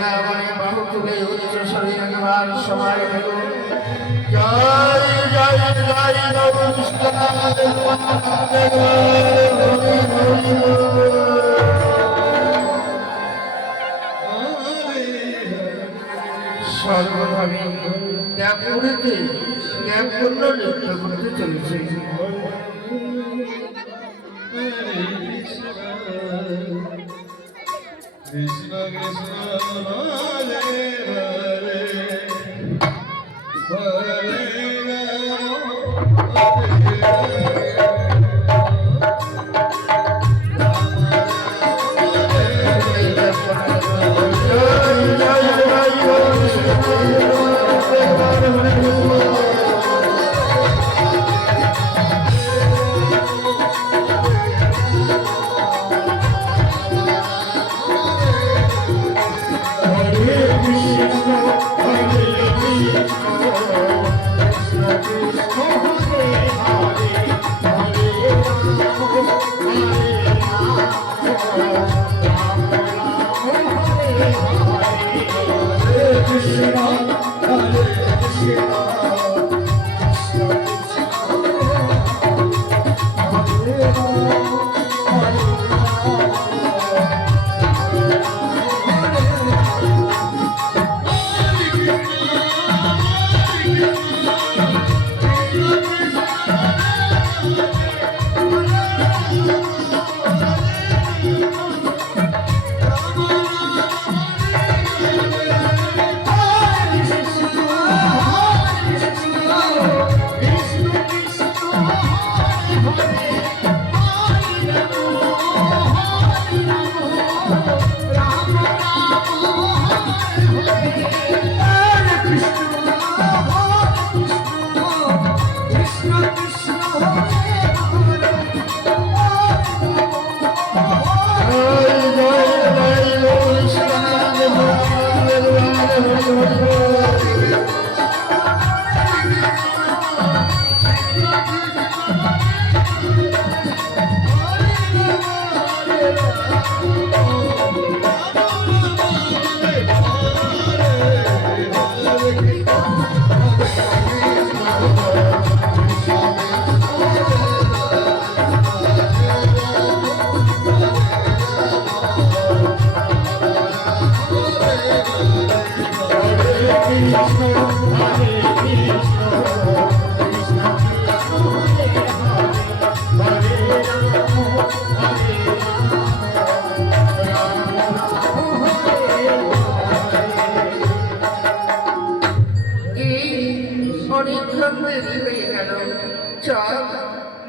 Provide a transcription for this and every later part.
বৃন্দাবনে বাহু তুলে উচ্চ শরীর একবার সময় হল জয় জয় জয় সর্বভাবে ত্যাগ করেছে ত্যাগ করল নৃত্য করতে চলেছে কৃষ্ণ কৃষ্ণ হরে হরে হরে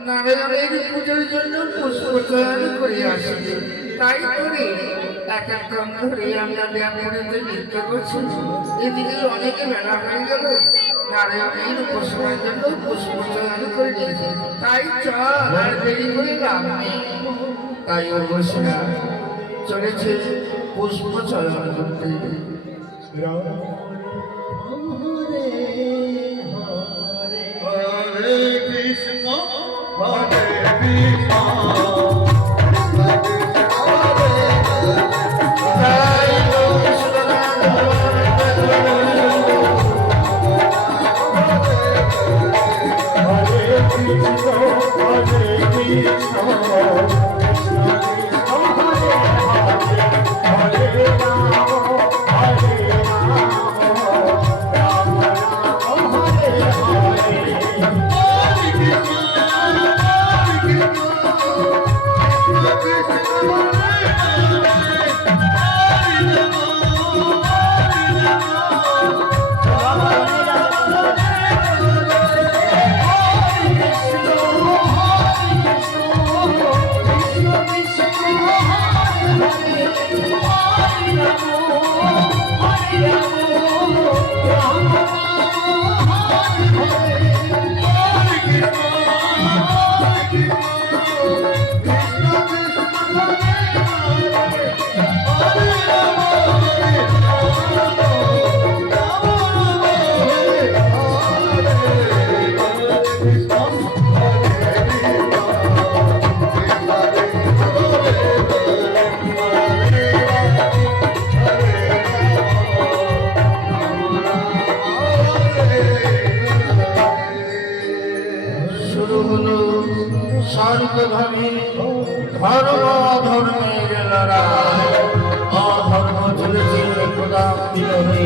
নারায়ণের পুজোর জন্য পুষ্পচয়ন করে আসি তাই করে এতক্ষণ ধরে আমরা ব্যায়ামে নৃত্য করছি এদিকে অনেকে বেলা হয়ে গেল নারায়ণের উপাসনার জন্য পুষ্পচয়ন করে নিয়েছি তাই চল আর দেরি করে লাভ নেই তাই অবশ্যই চলেছে পুষ্পচয়ন করতে হরে কৃষ্ণ হরে কৃষ্ণ হবে।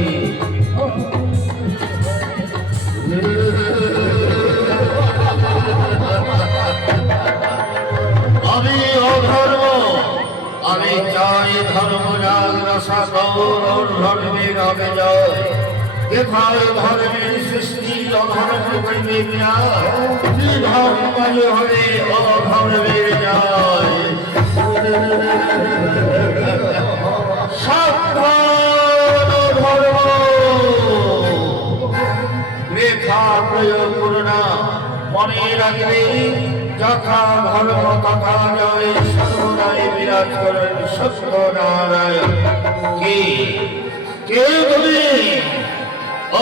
আমি অধর্ম, আমি চাই ধর্ম জাগ্রসা গৌর ধর্মের হবে জয়। এথায় ধর্মের সৃষ্টি অধর্ম করবে বিনাশ, ধর্ম হবে অধর্মের জয়। সাবধান ধর্ম, রেখা প্রয়োগ করো না, মনে রাখবে যথা ধর্ম তথা জয়। সর্বদাই বিরাজ করেন সত্যনারায়ণ। কে কে তুমি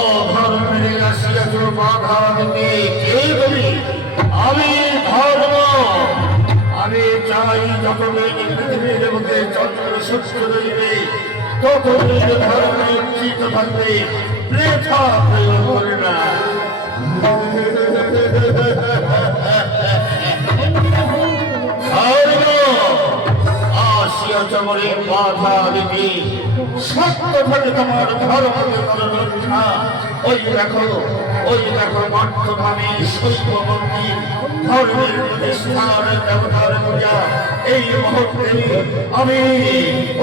অধর্মের আসিয়াছ বাধা দিতে? কে তুমি? আমি ধর্ম, আমি চাই যতদিন পৃথিবীর মধ্যে চন্দ্র সূর্য রইবে ততদিন ধর্ম উজ্জিত থাকবে। রেখা প্রয়োগ করে না। আসিয়াছ বলে বাধা দিতে, সত্য থেকে তোমার ধর্মকে কোনো রক্ষা। ওই দেখো বর্তমানে শৈব মন্দির, ধর্মের প্রতিষ্ঠান, দেবতার পূজা। এই মুহূর্তে আমি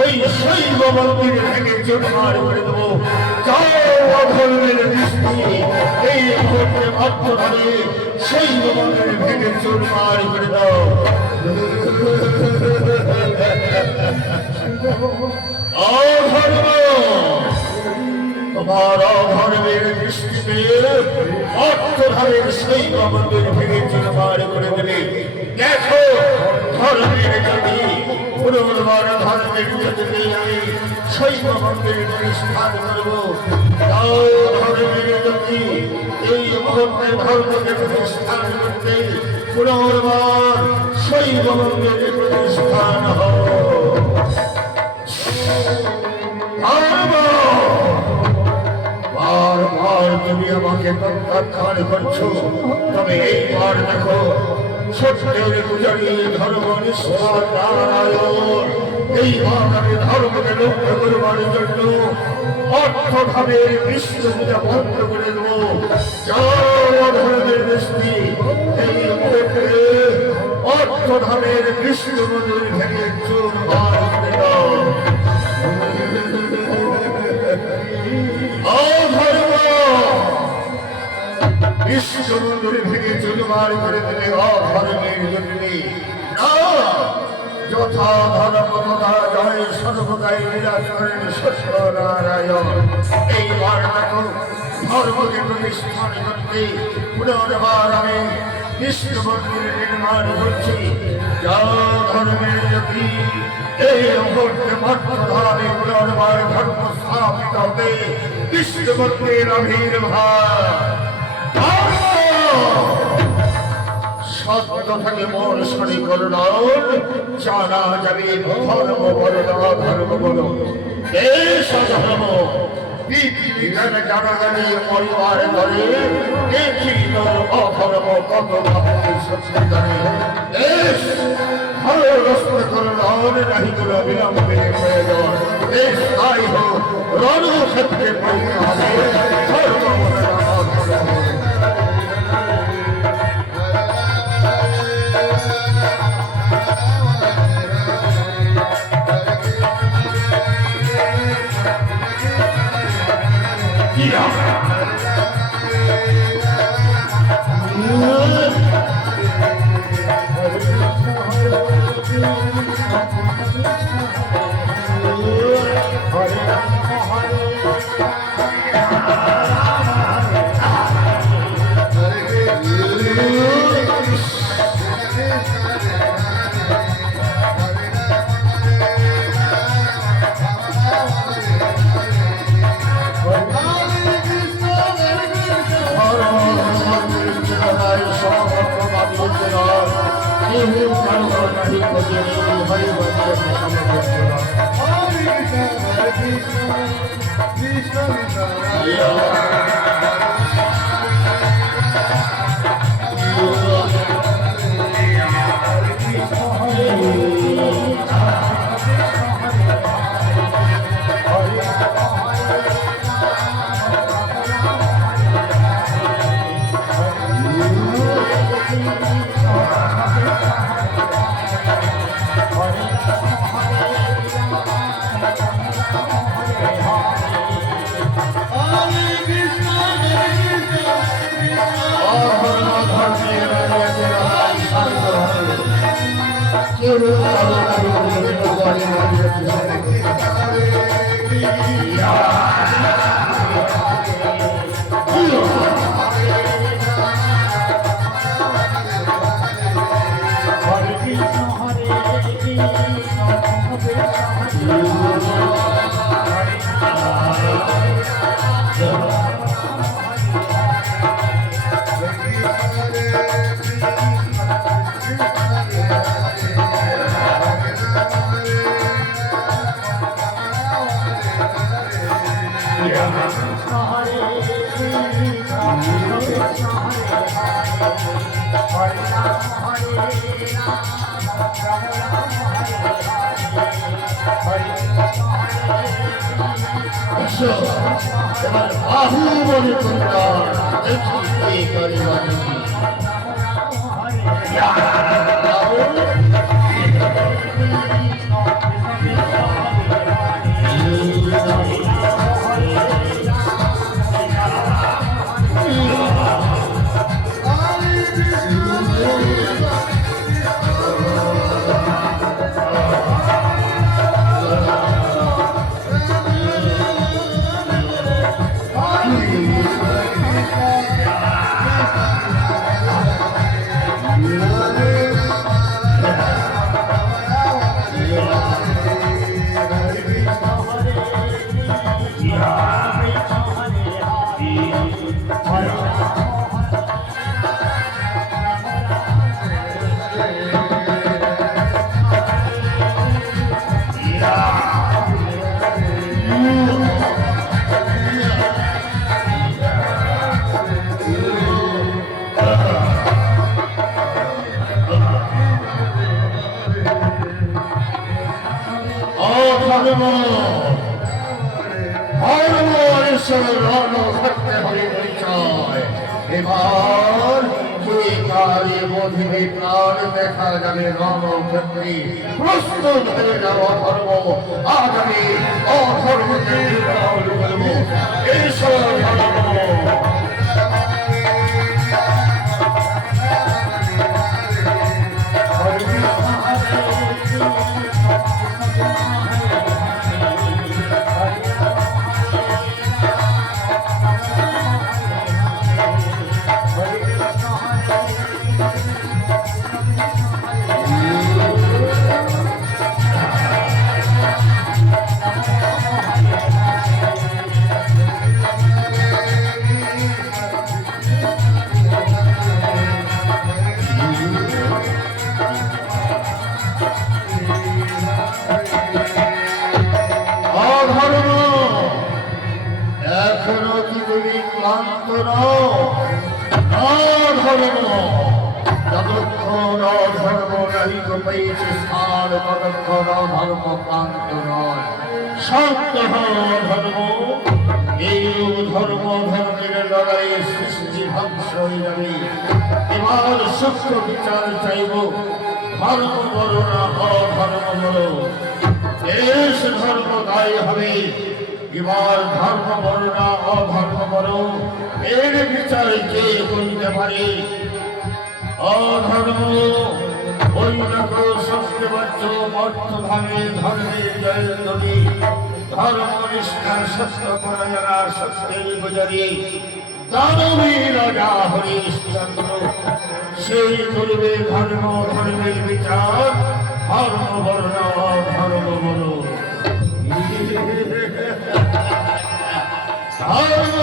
ওই শৈব মন্দির থেকে চুরমার করে দেবো। যাও ধর্মের দৃষ্টি, এই মুহূর্তে বর্তমানে শৈব মন্দির থেকে চুরমার করে দাও। অধর্ম, তোমার অধর্মের দৃষ্টিতে অর্থভাবের শৈব মন্দির ভেঙে চুরমার করে দেবে। দেখো ধর্মের যদি পুনর্বার ধর্মের যদি আমি শৈব মন্দির প্রতিষ্ঠান করব, তাও ধর্মের যদি এই মুহূর্তে ধর্মকে প্রতিষ্ঠান করতে পুনর্বার শৈব মন্দির প্রতিষ্ঠান হব। বারবার তুমি আমাকে প্রত্যাখ্যান করছো, তবে এইবার দেখো সত্যের পূজারী ধর্মনিষ্ঠা নারায়ণ এইবার আমি ধর্মকে লক্ষ্য করবার জন্য অর্থভাবের বিষ্ণু পূজা বন্ধ করে দেবো। ধর্মের দৃষ্টি এই মুহূর্তে অর্থধামের বিষ্ণু মন্দির থেকে চুরমার করে দাও। অধর্ম, বিষ্ণু মন্দির থেকে চুরমার করে দেবে অধর্মের জন্য। যথা ধর্ম তথা জয়, সর্বদাই বিরাজ করেন সত্যনারায়ণ। এইবার দেখো ধর্মকে প্রতিষ্ঠান করতে পুনর্বার আমি বিষ্ণু মন্দির নির্মাণ করছি। যাও ধর্মের যদি এই মুহূর্তে মর্তধামে পুনর্বার ধর্ম স্থাপিত হবে। বিষ্ণু মন্দির আবির্ভাব, সত্য থেকে মন শরীকরণ জানা যাবে। ধর্ম বলো না ধর্ম বলো, দেশ ধর্ম বিধানে জানাজানি পরিবার ধরে দেখি তোর অধর্ম কত সত্যি জানে। দেশ ভালো রস্ত করণ নাহি তোর বিলম্বে প্রয়োজন। দেশ তাই হোক রণক্ষেত্রে পরিণত হবে। ধর্ম বলে না ধর্ম বলে। এবার বাহু বলে তোমরা দেখি কে করে বাণী এবার কারে বধিরে প্রাণ দেখা যাবে রণক্ষেত্রে প্রস্তুত হয়ে যাওয়া ধর্ম আজ আমি অধর্মকে ঈশ্বর এখনো কি তুমি ক্লান্ত নও? যতক্ষণ অধর্ম নাহিত পেয়েছে স্থান ততক্ষণ অধর্ম ক্লান্ত নয়। সত্য ধর্ম এই ধর্ম ধর্মের লড়াইয়ে সৃষ্টি ধ্বংস হয়ে যাবে। এবার সূক্ষ্ম বিচার চাইব, ধর্ম বলো না অধর্ম বলো, দেশ ধর্ম দায়ী হবে। এবার ধর্ম বলো না অধর্ম বলো, এর বিচার কে করিতে পারে? অধর্ম ওই দেখো সত্যবাচ্য অর্থভাবে ধর্মের জয়ধ্বনি, ধর্ম নিষ্ঠার সত্য পরায়ণা সত্যের পূজারী দানবী রাজা হরিশ্চন্দ্র, সেই করবে ধর্ম ধর্মের বিচার। ধর্ম বর্ণ ধর্ম বলো, ধর্ম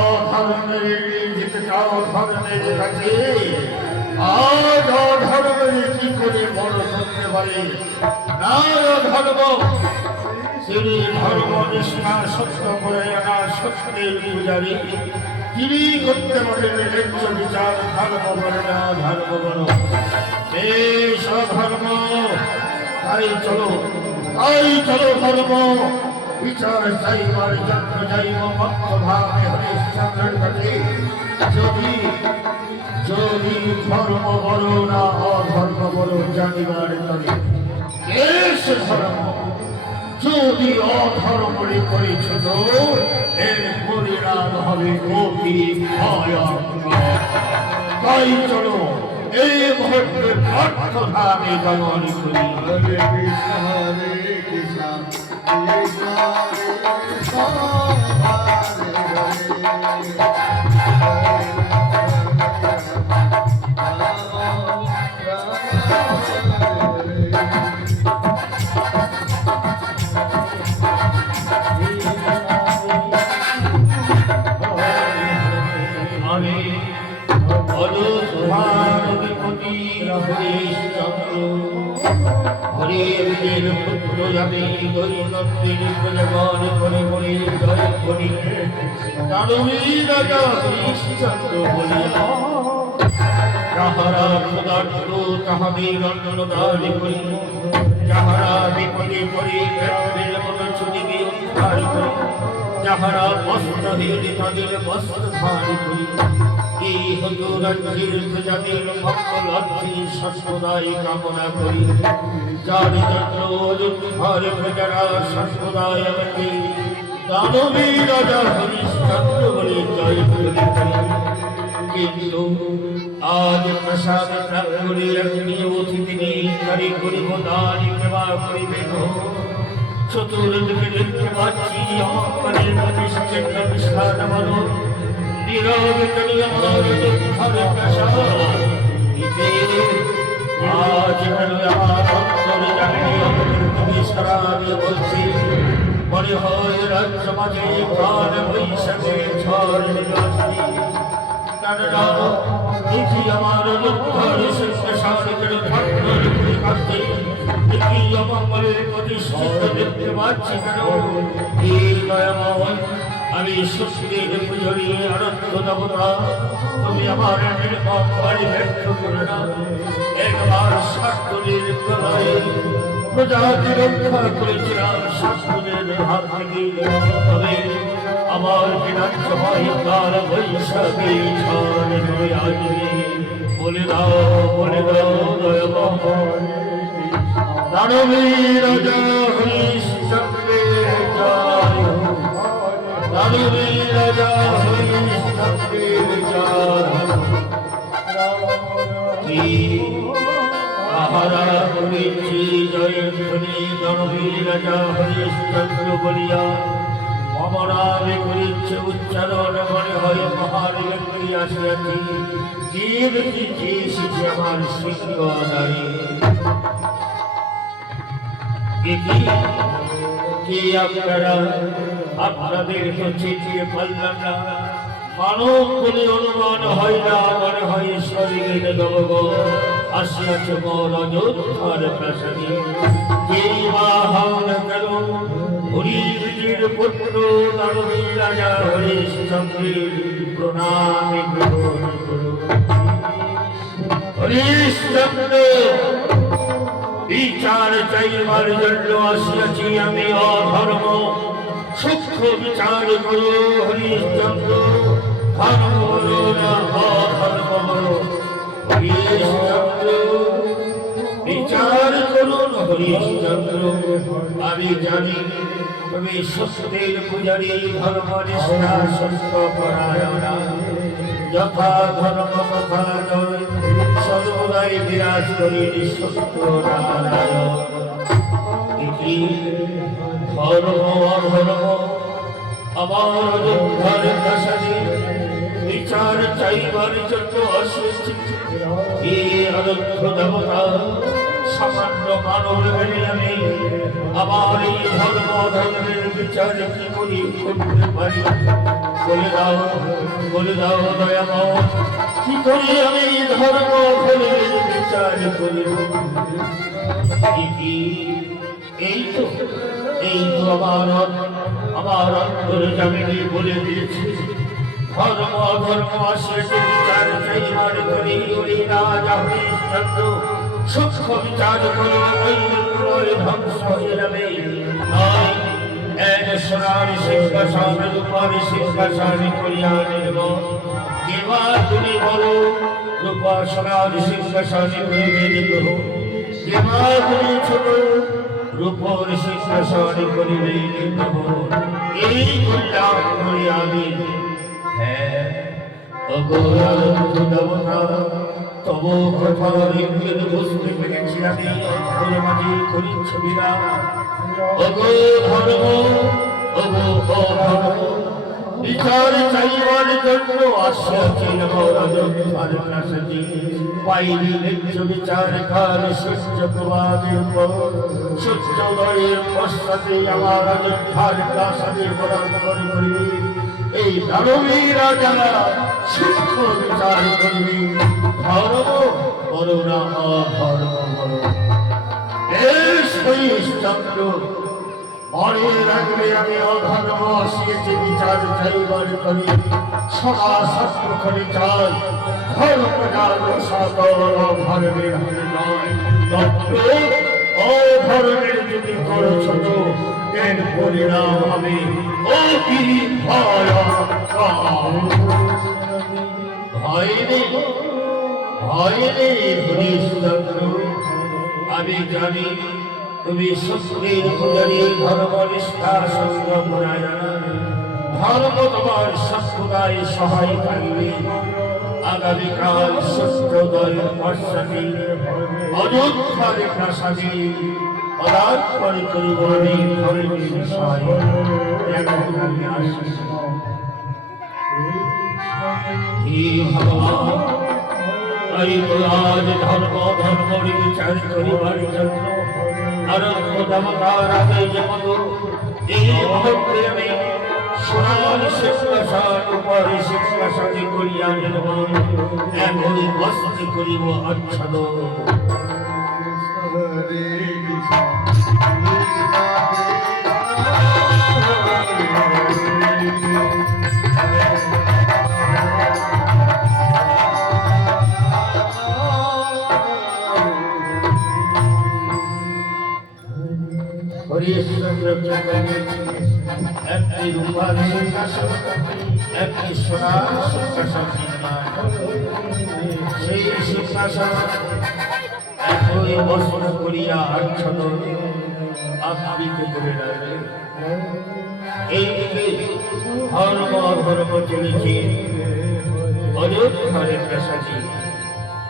অধর্মের যেতে চাও ধর্মের কাছে, আজ অধর্মের কি করে বড় করতে পারে? না ধর্ম তিনি ধর্ম নিষ্ঠা সত্য করে আনা সত্যের পূজারী, তিনি করতে পারেন ন্যায্য বিচার। ধর্ম বলে না ধর্ম বলো, দেশ ধর্ম। তাই চলো ধর্ম বিচার চাইবার জন্য যাইব মত্তভাবে হরিশ্চন্দ্রের কাছে। যদি ধর্ম বলো না অধর্ম বলো জানিবার তবে দেশ ধর্ম। যদি অধর্ম করেছ তো এর পরিণাম হবে অতি ভয়ঙ্কর। তাই চলো এই মুহূর্তে অর্থধামে গমন করি। হরে কৃষ্ণ কৃষ্ণ কৃষ্ণ আমি অযোধ্যাধিপতি হরিশ্চন্দ্র হরির পুত্র আমি দৈনন্দিন প্রজাগণ করে করে জয় করি দানবী রাজা হরিশ্চন্দ্র বলিয়া যাহারা ক্ষুধার্ত তাহাদের অন্নদান করি যাহারা বিপদে পড়ে ব্যক্তির মতো ছুটিকে উদ্ধার করি যাহারা বস্ত্রহীন তাদের বস্ত্র ধান করি এই হতো রাজ্যের প্রজাদের মঙ্গল অর্থে সর্বদাই কামনা করি যার জন্য অযোধ্যার প্রজারা সর্বদাই আমাকে দানবী রাজা হরিশ্চন্দ্র বলে জয় করি কিন্তু আজ প্রসাদ প্রাঙ্গণে একটি অতিথি নেই করিব দান কৃপা করিবেন চতুর্দিকে দেখতে পাচ্ছি আমার প্রতিষ্ঠিত বিশাল মানব নীরব করি আমার দুঃখের প্রসাদ আজ আমার অন্তরে জানিয়ে তুমি সারা বলছি মনে হয় রাজ্য মাঝে প্রাণ বৈশাখে ঝড় নিবাসী আমার দুঃখের শেষের ধর্মের কাছে অমঙ্গলের প্রতিষ্ঠিত দেখতে পাচ্ছি কেন এই দয়াময় আমি সুস্থির পুজোরি আনন্দ দেবতা তুমি আমার নির্মম বাড়ি ব্যক্ত করে না একবার শাস্ত্রের প্রলয়ে প্রজাতি রক্ষা করেছিলাম শাস্ত্রের হাত থেকে তবে আমার বিরাজ্য হয় কাল বৈশাখী ঝড় হয়ে আসবে বলে দাও দয়াময় দানবী রাজা হরিশ্চন্দ্রের জয় দানবী রাজা হরিশ্চন্দ্রের জয় আহারা করেছি জয়ধ্বনি দানবী রাজা হরিশ্চন্দ্র বলিয়া মমনামে করিচ্ছে উচ্চারণ মনে হয় মহান ব্যক্তি আসিয়াছি যে ব্যক্তি যে এসেছে আমার সিংহ দাঁড়িয়ে কি আপনারা আপনাদের তো চিঠিয়ে পারলাম না মানব বলে অনুমান হয় না মনে হয় শরীরের নবগ আসিয়াছে মোর অযোধ্যার প্রাসাদে যেই মা হও না কেন হরির পুত্র দানবী রাজা হরিশ্চন্দ্রের প্রণামী গ্রহণ করো হরিশ্চন্দ্র বিচার চাইবার জন্য আসিয়াছি আমি অধর্ম সূক্ষ্ম বিচার করো হরিশ্চন্দ্র ধর্ম হলো না অধর্ম হলো হরিশ্চন্দ্র বিচার করুন হরিশ্চন্দ্র আমি জানি তুমি সত্যের পূজারী ধর্ম নিষ্ঠা সত্য পরায়ণা যথা ধর্ম তথা জয় সর্বদাই বিরাজ করি সত্য নারায়ণ ধর্ম অধর্ম আমার অযোধ্যার প্রাসাদে বিচার চাইবার জন্য আসিয়াছি এ আরধ্য দেবতা সামান্য মানব বলে আমি আমার এই ধর্ম ধর্মের বিচার কি করি করতে পারি বলে দাও দয়াময় কি করি আমি ধর্ম ধর্মের বিচার করি এই তো আমার অন্তর জামিনী বলে দিয়েছি ধর্ম অধর্ম আসিয়াছে বিচার চাইবার করি ওই রাজা হরিশ্চন্দ্র সূক্ষ্ম বিচার করি ওই ধ্বংস হয়ে যাবে নয় এক সোনার সিংহাসন রূপার সিংহাসন করিয়া নির্ম কেবা তুমি বলো রূপা সোনার সিংহাসন করিবে নিগ্রহ কেবা তুমি ছোট রূপর সিংহাসন করিবে নিগ্রহ এই কল্যাণ করি আমি হ্যাঁ অগোরাল দেবতা তবু কোথাও ইঙ্গিত বুঝতে পেরেছি আমি অন্ধর মাঝে করি ছবিরা। ওগো ধর্ম, ওগো অধর্ম, বিচার চাইবার জন্য আসিয়াছেন অযোধ্যার কাছে। পাইনি ন্যায্য বিচার কাল সূর্য প্রভাবের উপর, সূর্যোদয়ের পশ্চাতে আমার অযোধ্যার প্রাসাদে বরাবর করিবে এই দানবীরা যারা সূক্ষ্ম বিচার করিবে। ধর্ম বলো না অধর্ম বলো, বেশ হরিশ্চন্দ্র মনে রাখবে আমি অধর্ম আসিয়েছি বিচার চাইবার করি। সমাশাস্ত্র করে চাই ধর্ম জানো সকল অধর্মের হাতে নয়। তত্ত্ব অধর্মের যদি করছ তো এর পরিণাম হবে অতি ভয়ঙ্কর। ভয় নেই, ভয় নেই হরিশ্চন্দ্র, আমি জানি তুমি সত্যের পূজারী, ধর্ম নিষ্ঠার সঙ্গ পরায়ণ। ধর্ম তোমার সত্যতায় সহায় থাকবে। আগামীকাল সূর্যোদয়ের পশ্চাতে অযোধ্যার প্রাসাদে পদার্পণ করিব এই ধর্মের বিষয়। এখন আমি আসি। হে ভগবান, এই আজ ধর্ম ধর্মের বিচার করিবার জন্য আরম্ভ দেবতার আদেশ মতো এই মুহূর্তে আমি সোনার সিংহাসন উপরে সিংহাসনে করিয়া নেব, এমনই বস্তি করিব আচ্ছাদ। হরে কৃষ্ণ একটি রূপার সিংহাসন, একটি সোনার সিংহাসন নির্মাণ। সেই সিংহাসন একই বস্ত্র করিয়া আচ্ছন্ন আবৃত করে রাখবে। এইদিকে ধর্ম অধর্ম চলেছে অযোধ্যার প্রাসাদে।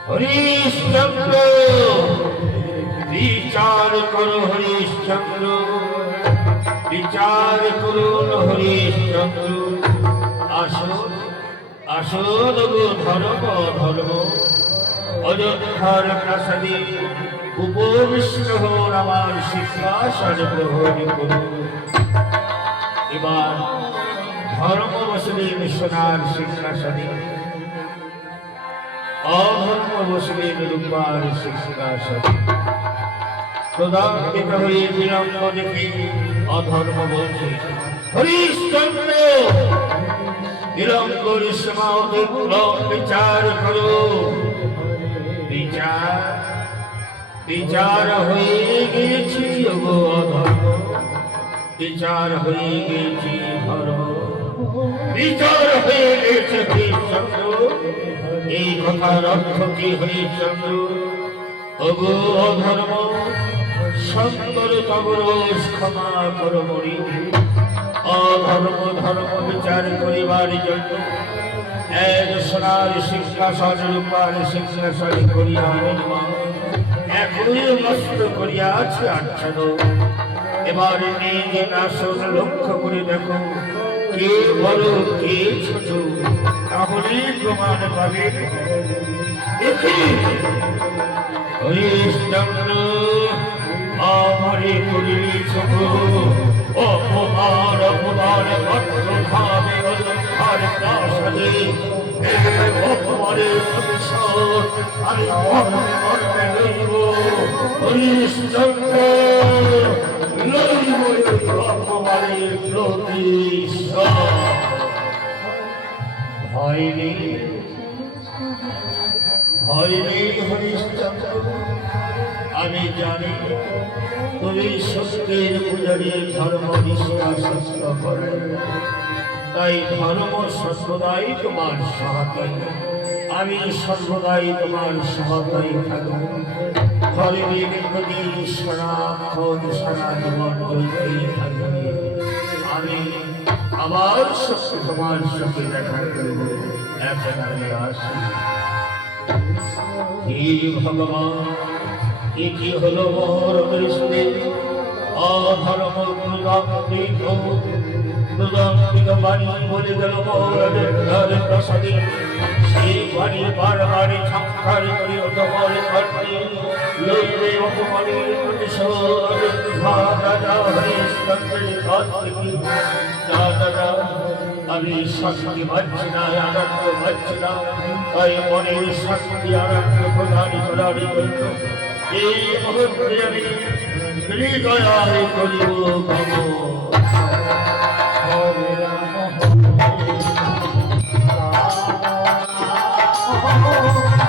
হরিশ্চন্দ্র বিচার করো, হরিশ্চন্দ্র বিচার করুন, হরিশ্চন্দ্র আসুন আসুন গো ধর্ম ধর্ম অযোধ্যার প্রাসাদে উপবিষ্ট হন, আমার সিংহাসন গ্রহণ করুন। এবার ধর্ম বসলেন সোনার সিংহাসনে, অধর্ম বসলেন রূপার সিংহাসনে। প্রদান্বিত হয়ে বিলম্ব দেখে অধর্ম বলছে, হরিশ্চন্দ্র বিলম্বর সীমা অতিক্রম বিচার করো। বিচার বিচার হয়ে গেছি গো অধর্ম, বিচার হয়ে গেছি ধর্ম, বিচার হয়ে গেছে হরিশ্চন্দ্র। এই কথার অর্থ কি হরিশ্চন্দ্র? ওগো অধর্ম, সুন্দর তবরোষ ক্ষমা করো মরি। অধর্ম ধর্ম বিচার করিবার জন্য এক সোনার সিংহাসন রূপার সিংহাসন করিয়া নির্মাণ, একই বস্ত্র করিয়াছে আচ্ছন্ন। এবার নিজে আসন লক্ষ্য করে দেখো, কে বড় কে ছোট, তাহলে প্রমাণ পাবে। হরিশ্চন্দ্র আমারে করিছ অপমান, অপমান পত্র খাবে অযোধ্যার প্রাসাদে। অপমানের প্রতিশোধ আমি মরণে মরণে লইব। হরিশ্চন্দ্র লইব অপমানের প্রতিশোধ। ভয় নেই, ভয় নেই হরিশ্চন্দ্র, আমি জানি তুমি সত্যের পূজারী, ধর্ম নিষ্ঠা সত্য করে। তাই ধর্ম সর্বদাই তোমার সহায়, আমি সর্বদাই তোমার সহায় থাকব। ধর্মের প্রতি সারাক্ষণ সারা জীবন চলতেই থাকবে। আমি আমার সত্যি তোমার সঙ্গে দেখা করব। এখন আমি আসি। হে ভগবান, এ কি হলো মোর কৃষ্ণে অধর্ম ক্রুদান্বিত বাণী বলে গেল মোর প্রসাদে। সেই বাণী বারবারে সংস্কার করে অতপর কর্মে লইবে অপমানের প্রতিশোধ। রাজা হরিশ্চন্দ্রের কাছ থেকে রাজা আমি শাস্তি পাচ্ছি না, আনন্দ পাচ্ছি না, তাই মনের শাস্তি আনন্দ প্রদান করার জন্য এই মুহূর্তে আমি হৃদয়ায় করিব ভগবান। হরে রাম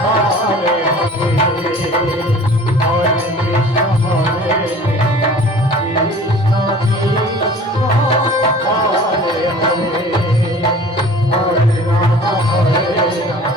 হরে হরে হরে কৃষ্ণ হরে কৃষ্ণ কৃষ্ণ হরে হরে হরে রাম হরে রাম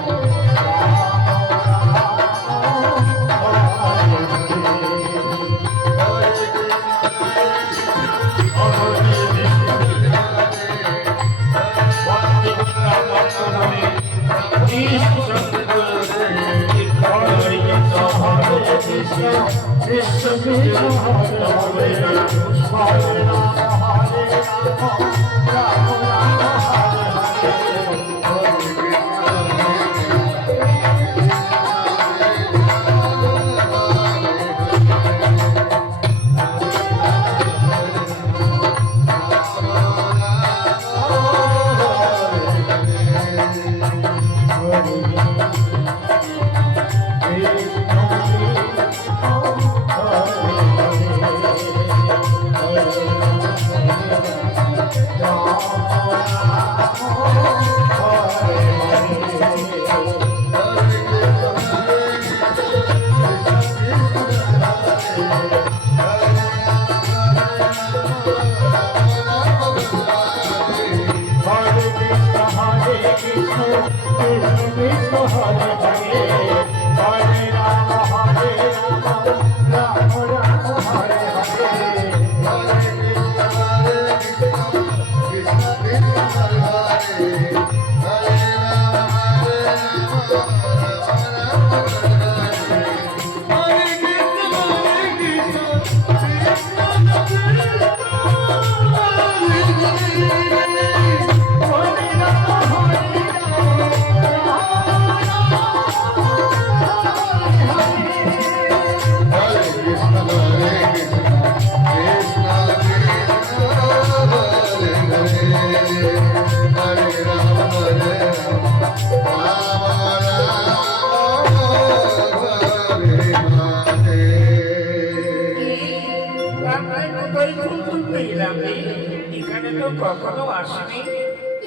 এখানে তো কখনো আসেনি।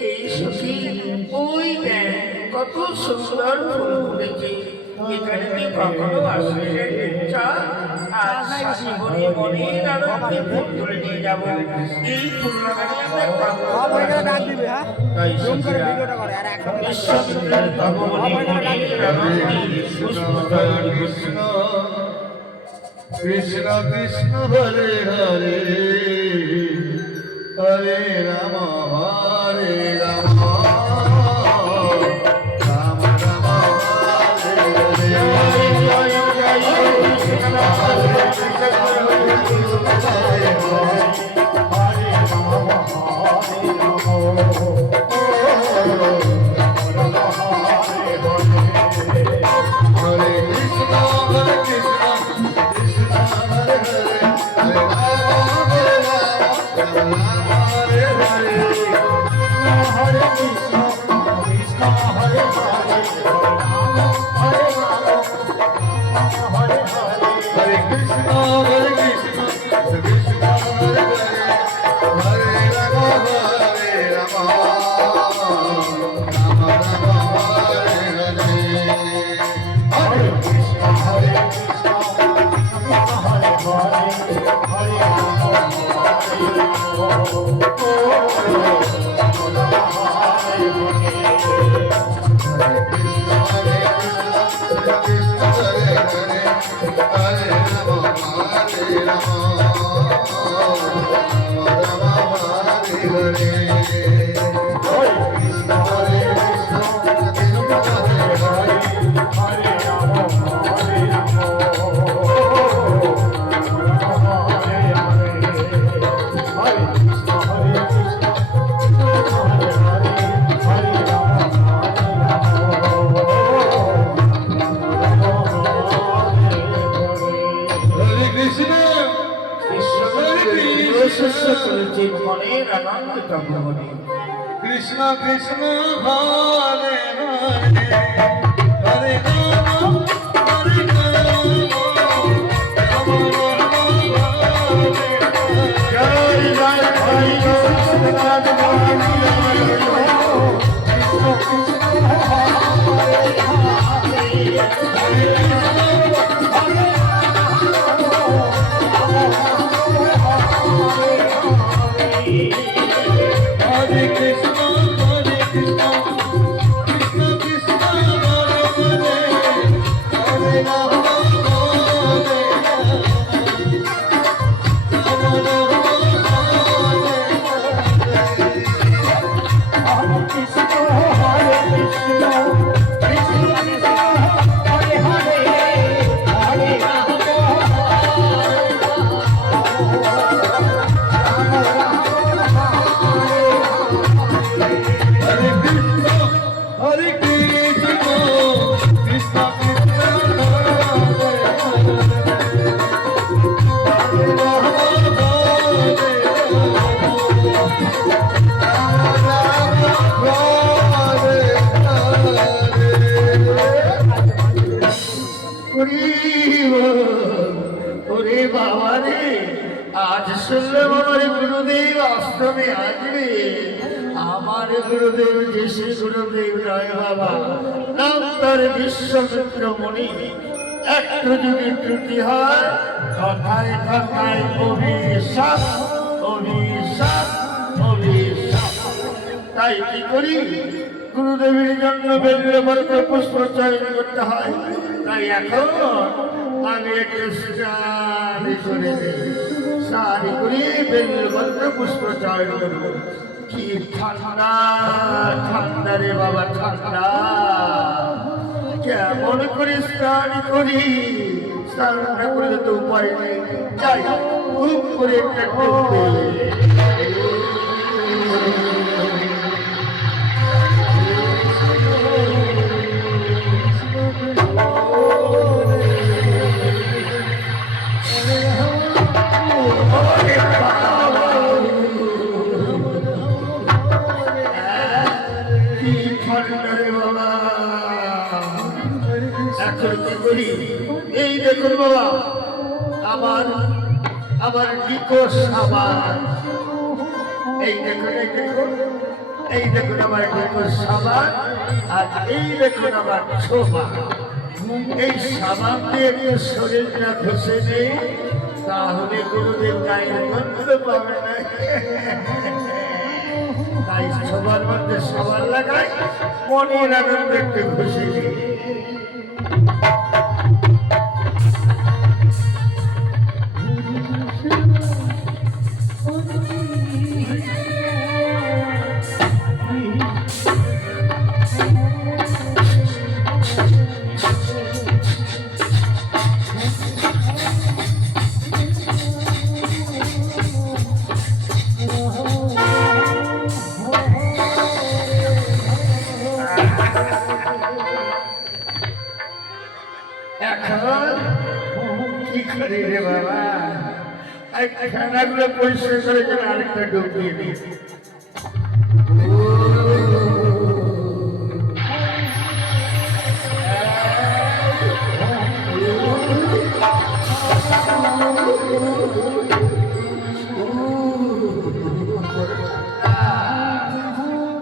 এই সখী ওই দেখ কত সুন্দর ফুল ফুটেছে, এখানে তুই কখনো আসবি রে ইচ্ছা। আজ শাশুড়ি মনের আনন্দে ফুল তুলে নিয়ে যাবো। এই ফুল বাগানে আমরা তাই ঈশ্বরের ভগবানের মনের আনন্দে পুষ্পচয়ন কৃষ্ণ কৃষ্ণ কৃষ্ণ হরে হরে হরে রাম হরে রাম রাম রাম হরে হরে হরে কৃষ্ণ হরে কৃষ্ণ কৃষ্ণ হরে হরে হরে রাম রাম হরে হরে হরে কৃষ্ণ কৃষ্ণ হরে হরে হরে রাম হরে হরে হরে কৃষ্ণ হরে কৃষ্ণ কৃষ্ণ হরে হরে হরে রাম হরে রাম রাম রাম হরে হরে হরে কৃষ্ণ হরে কৃষ্ণ কৃষ্ণ হরে হরে হরে রাম হরে Hare জগমণি। কৃষ্ণ কৃষ্ণ হরে হরে হরে রাম হরে রাম রাম রাম হরে হরে। জয় জয় Hari Jagannath Hare Krishna, Hare Krishna, Krishna Krishna, Hare Hare, Hare Rama, Hare Rama, Rama ওরে বাবা রে, আজ শুনলাম আমার গুরুদেব অষ্টমী আসবে। আমার গুরুদেব যে শ্রী গুরুদেব নয় বাবা, নাম তার বিশ্বমিত্র মণি। একটু যদি ত্রুটি হয় কথায় কথায় অভিশাপ অভিশাপ অভিশাপ। তাই কি করি, গুরুদেবের জন্য বেলপত্র পুষ্প চয়ন করতে হয়। তাই এখন আমি একটু সারি করে দিই, সারি করে বেলপত্র পুষ্প চয়ন করব। কি ঠান্ডা ঠান্ডা রে বাবা, ঠান্ডা। কেমন করে স্নান করি, স্নান না করলে তো উপায় নেই। যাই খুব করে একটা ডুব দিই। এখন কি করি, এই দেখুন বাবা আমার আমার ডিকোস সাবান। এই দেখুন এই দেখুন এই দেখুন আমার ডিকোস সাবান, আর এই দেখুন আমার ছোবা। এই সাবান দিয়ে একটু শরীরটা ঘষে নেই, তাহলে গুরুদেব গায়ের গন্ধ পাবে না। তাই সবার মধ্যে সাবান লাগাই, মনের আনন্দ একটু ঘষে নেই। কি করি রে বাবা, খানাগুলো পরিষ্কার করে যেন আরেকটা ডুবিয়ে দিই।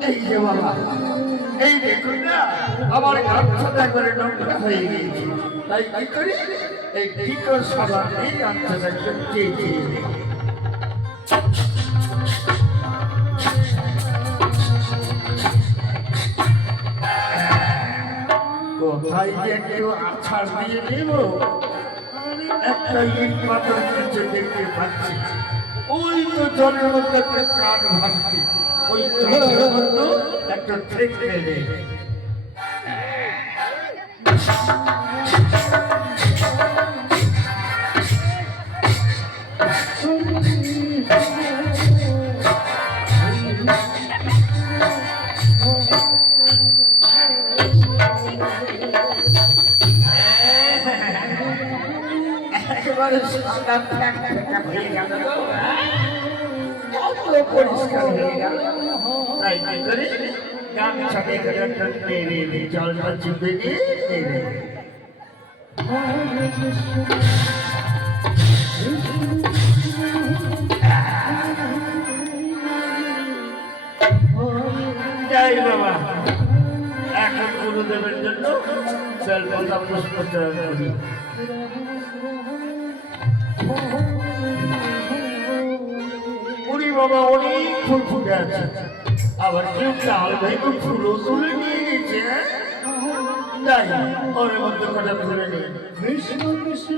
এই যে বাবা, এই দেখুন না আমার গামছাটা করে নোংরা হয়ে গিয়েছে। তাই কি করি, এই ডিকোস সাবান এই গামছাটা চেয়ে চেয়ে দিই। কোথায় যে একটু আছাড় দিয়ে দেব, একটা ইট পাথর নিচে দেখতে পাচ্ছি। ওই তো জলের মধ্যে একটা কাঠ ভাসছে, ওই জলের মধ্যে একটা থেকে নেই। একেবারে সাদা ফ্যাক ফ্যাকা হয়ে গেল। পুরো পরিষ্কার হয়ে গেল। তাই কি করে গামছা দেখে একটা মেরে জলটা চুপে দিয়ে নেড়ে। যাই বাবা, এখন গুরুদেবের জন্য বেলপাতা পুষ্পচয়ন করি। উনি বাবা অনেক ফুল ফুটে আছে, আবার কেউ চাল ভেঙে ফুলও তুলে নিয়ে গেছে। যাই ওর মধ্যে কটা তুলে নিয়ে কৃষ্ণ কৃষ্ণ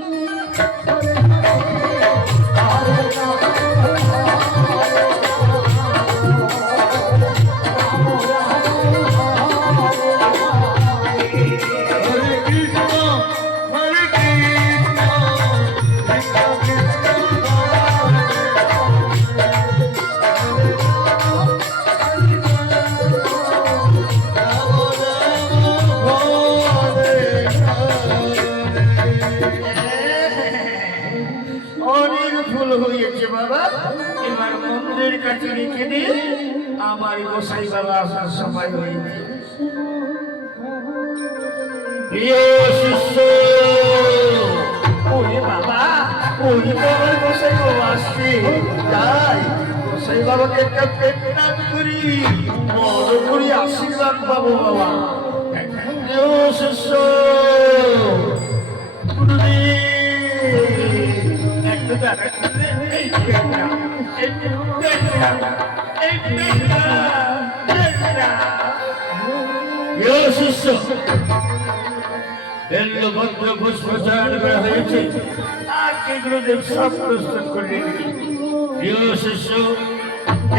অনেক ফুল হয়েছে বাবা, এবার মন্দিরের কাছে রেখে দিয়ে আমার গোসাই বাবা আসার সময় হয়েছে। প্রিয় শিষ্য, ওরে বাবা, ওই তো আমার গোসাই বাবা আসছে। তাই গোসাই বাবাকে একটা পেটনাথ করি, বড় করি আশীর্বাদ পাবো বাবা। প্রিয় শিষ্য, বেল্লভদ্র পুষ্পচয়ন করা হয়েছে, আর কি গুরুদেব সব প্রস্তুত করে রেখেছি। প্রিয় শিষ্য,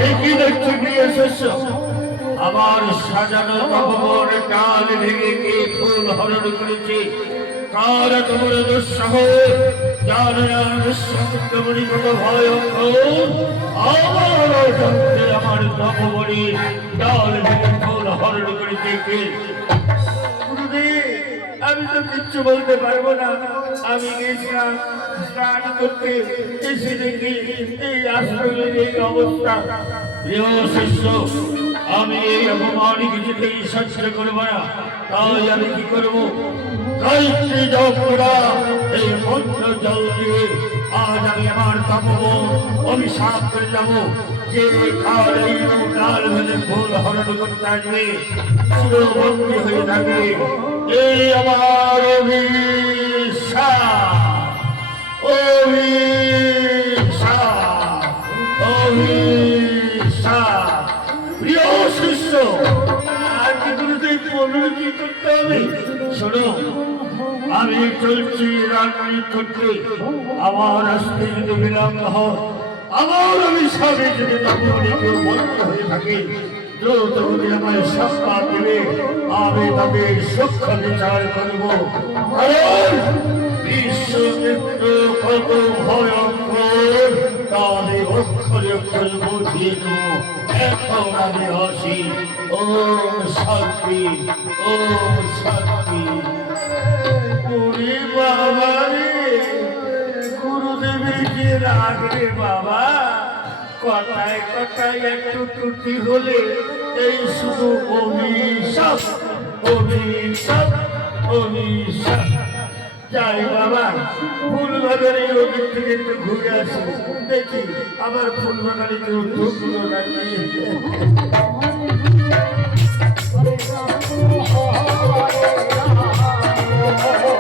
একই দেখছি প্রিয় শিষ্য, আবার সাজানো তপবর ডাল ভেঙে কে ফুল হরণ করেছে। কার তোমার দুঃসাহ, যার নিঃসঙ্গমণি কত ভয়ঙ্কর, আমার তপবরী ডাল ভেঙে ফুল হরণ করেছে কে? গুরুদেব, আমি তো কিচ্ছু বলতে পারবো না। আমি গেছিলাম স্নান করতে, এসে দেখি এই আশ্রমের এই অবস্থা। প্রিয় শিষ্য, আমি এই অপমান কিছুতেই সহ্য করবো না। তাই আমি কি করবো? গায়ত্রী জপ করা এই মন্ত্র জল দিয়ে আজ আমি আমার তপবন অভিশাপ করে যাবো। যে কাল এই ডাল ভেঙে ফুল হরণ করতে আসবে, চিরবন্দী হয়ে থাকবে। এই আমার অভিশাপ, অভিশাপ, অভিশাপ। প্রিয় শিষ্য, আর কি গুরুদেব বলুন কি করতে হবে? শোনো, আমি চলছি রাজনীতি করতে, আমার আসতে যদি বিলম্ব হয়, আমার অভিশাপে যদি তখন কেউ বন্ধ হয়ে থাকে, দ্রৌপদী আমায় সত্তা দেবে, আমি তাদের সূক্ষ্ম বিচার করব। কারণ বিশ্বচিত্র কত ভয়ঙ্কর, তাদের অক্ষরে অক্ষরে বুঝিয়ে দেব। এখন আমি আসি। ওম শান্তি, ওম শান্তি। ওরে বাবা রে, গুরুদেবের যে রাগ রে বাবা, কথায় কথায় একটু ত্রুটি হলে এই শুধু অভিশাপ, অভিশাপ, অভিশাপ। যাই বাবা, ফুল বাগানের ওদিক থেকে একটু ঘুরে আসি, দেখি আবার ফুল বাগানে কেউ ঢুকলো নাকি।